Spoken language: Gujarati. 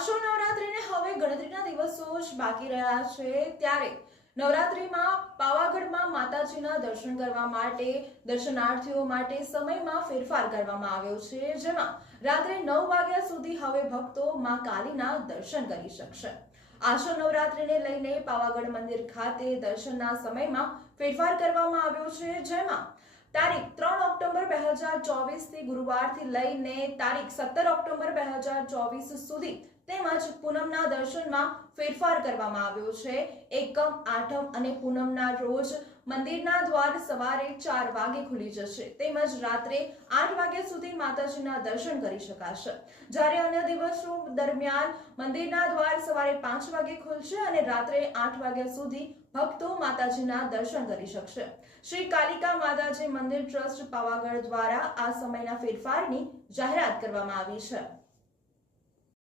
આશો નવરાત્રીને હવે ગણતરીના દિવસો જ બાકી રહ્યા છે ત્યારે નવરાત્રીમાં પાવાગઢમાં માતાજીના દર્શન કરવા માટે, દર્શનાર્થીઓ માટે સમયમાં ફેરફાર કરવામાં આવ્યો છે, જેમાં રાત્રે નવ વાગ્યા સુધી હવે ભક્તો મા કાલીના દર્શન કરી શકશે. આશો નવરાત્રીને લઈને પાવાગઢ મંદિર ખાતે દર્શનના સમયમાં ફેરફાર કરવામાં આવ્યો છે, જેમાં તારીખ ત્રણ ઓક્ટોબર બે હજાર ચોવીસથી ગુરુવારથી લઈને તારીખ સત્તર ઓક્ટોબર બે હજાર ચોવીસ સુધી તેમજ પૂનમના દર્શનમાં ફેરફાર કરવામાં આવ્યો છે. એકમ, આઠમ અને પૂનમના રોજ મંદિરના દ્વાર સવારે ચાર વાગે ખુલી જશે. તેમજ રાત્રે આઠ વાગ્યા સુધી માતાજીના દર્શન કરી શકાશે. જ્યારે અન્ય દિવસો દરમિયાન મંદિરના દ્વાર સવારે પાંચ વાગે ખુલશે અને રાત્રે આઠ વાગ્યા સુધી ભક્તો માતાજીના દર્શન કરી શકશે. શ્રી કાલિકા માતાજી મંદિર ટ્રસ્ટ પાવાગઢ દ્વારા આ સમયના ફેરફારની જાહેરાત કરવામાં આવી છે.